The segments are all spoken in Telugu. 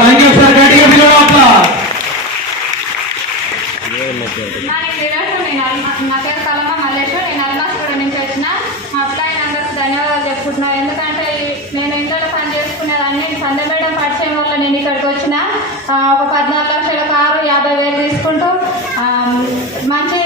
థ్యాంక్ యూ సార్ గట్టిగా పిల్లలు అట్లా. నా పేరు నేను అల్మా నా పేరు కలమ మల్లేశ్వర్. నేను అల్మాస్గూడ నుంచి వచ్చిన. మా అప్లైన్ అందరికి ధన్యవాదాలు చెప్పుకుంటున్నాను. ఎందుకంటే నేను ఇంట్లో పని చేసుకునేదాన్ని. సంధ్య మేడం పరిచయం వల్ల నేను ఇక్కడికి వచ్చిన. ఒక పద్నాలుగు లక్షల కారు యాభై వేలు తీసుకుంటూ మంచి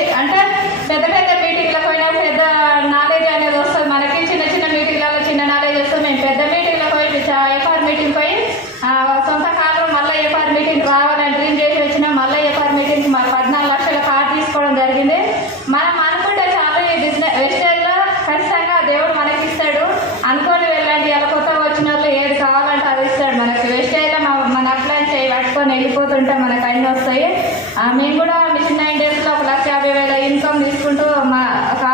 మేము కూడా మిషన్ నైన్ డేస్లో ఒక లక్ష యాభై వేల ఇన్కమ్ తీసుకుంటూ మా ఒక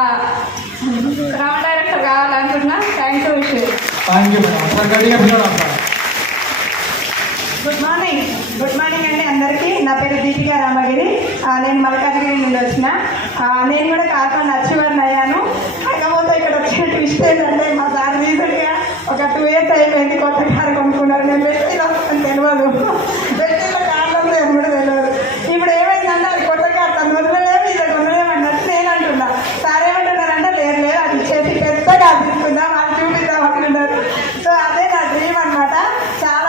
ground director కావాలనుకుంటున్నా. Thank you good morning. Good morning అండి అందరికీ. నా పేరు దీపికా రామగిరి. ఆ, నేను మల్కాజ్గిరి నుండి వచ్చిన. ఆ, నేను కూడా కార్ఖాన అచీవర్ని అయ్యాను. కాకపోతే ఇక్కడ వచ్చిన ట్విస్ట్ ఏంటంటే మా సార్ రీసెంట్గా ఒక టూ ఇయర్స్ అయిపోయింది కొత్త డ్రీమ్ అన్నమాట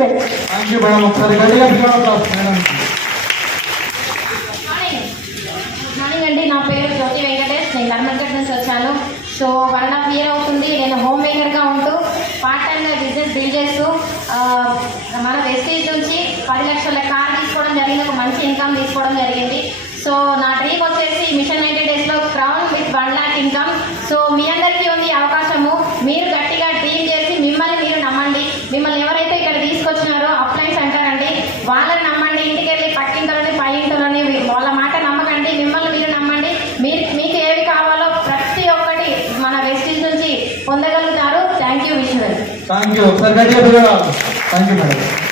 థ్యాంక్ యూ మేడం ఒకసారి గట్టిగా మేడం మార్నింగ్ అండి. నా పేరు జ్యోతి వెంకటేష్. నేను కర్మకట్ నుంచి వచ్చాను so one and half year అవుతుంది. నేను హోమ్ మేకర్గా ఉంటూ పార్ట్ టైంగా బిజినెస్ బిల్డ్ చేస్తూ మన వెస్టేజ్ నుంచి పది లక్షల కార్ తీసుకోవడం జరిగింది. ఒక మంచి ఇన్కమ్ తీసుకోవడం జరిగింది. సో నా డ్రీమ్ వచ్చేసి మిషన్ థ్యాంక్ యూ విశ్వల్ ఒకసారి గట్టిగా థ్యాంక్ యూ మేడం